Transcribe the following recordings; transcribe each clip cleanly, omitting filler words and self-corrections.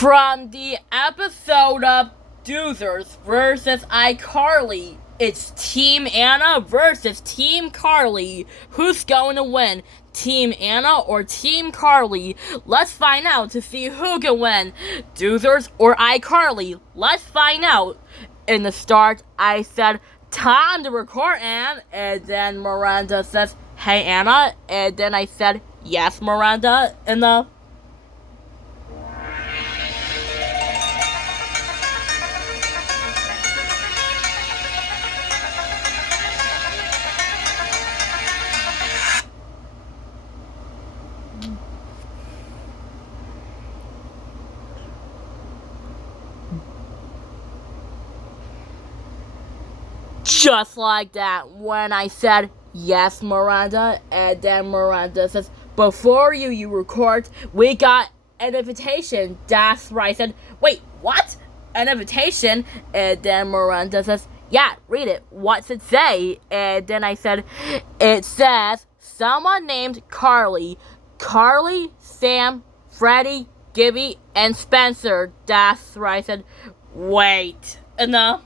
From the episode of Doozers vs. iCarly, it's Team Anna versus Team Carly. Who's going to win? Team Anna or Team Carly? Let's find out to see who can win. Doozers or iCarly? Let's find out. In the start, I said, time to record, Anne. And then Miranda says, hey, Anna. And then I said, yes, Miranda. In the... Just like that, when I said, yes, Miranda, and then Miranda says, before you record, we got an invitation. That's right. I said, wait, what? An invitation? And then Miranda says, yeah, read it. What's it say? And then I said, it says, someone named Carly. Carly, Sam, Freddie, Gibby, and Spencer. That's right. I said, wait. Enough.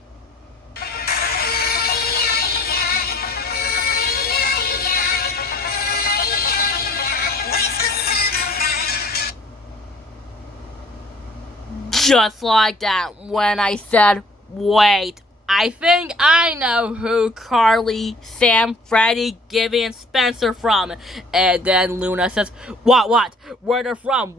Just like that, when I said, wait, I think I know who Carly, Sam, Freddie, Gibby, and Spencer from. And then Luna says, what? Where they're from?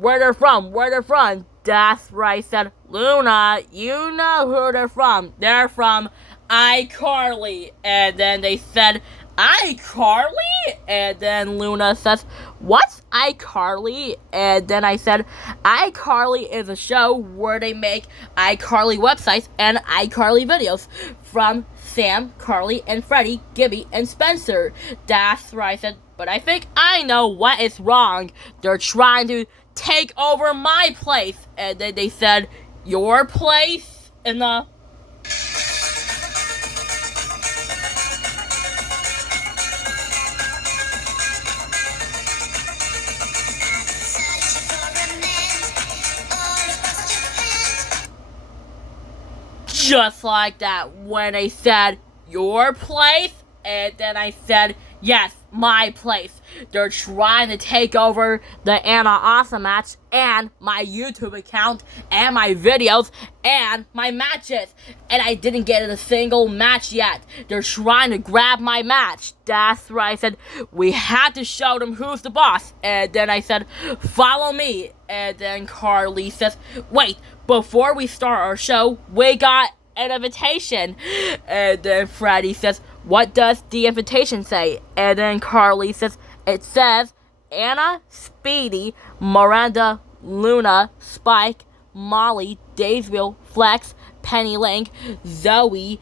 That's right, I said, Luna, you know who they're from. They're from iCarly. And then they said, iCarly? And then Luna says, what's iCarly? And then I said, iCarly is a show where they make iCarly websites and iCarly videos from Sam, Carly, and Freddie, Gibby, and Spencer. That's right, I said, but I think I know what is wrong. They're trying to take over my place. And then they said, your place? And the... Just like that, when they said, your place? And then I said, yes, my place. They're trying to take over the Anna Awesome match, and my YouTube account, and my videos, and my matches. And I didn't get a single match yet. They're trying to grab my match. That's right, I said, we had to show them who's the boss. And then I said, follow me. And then Carly says, wait, before we start our show, we got an invitation. And then Freddie says, what does the invitation say? And then Carly says, it says, Anna, Speedy, Miranda, Luna, Spike, Molly, Daysville, Flex, Penny Link, Zoe,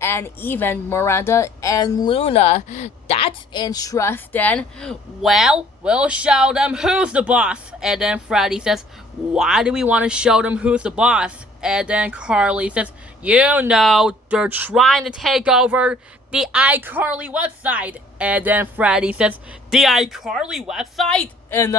and even Miranda and Luna. That's interesting. Well, we'll show them who's the boss. And then Freddie says, why do we want to show them who's the boss? And then Carly says, you know, they're trying to take over the iCarly website. And then Freddie says, the iCarly website? And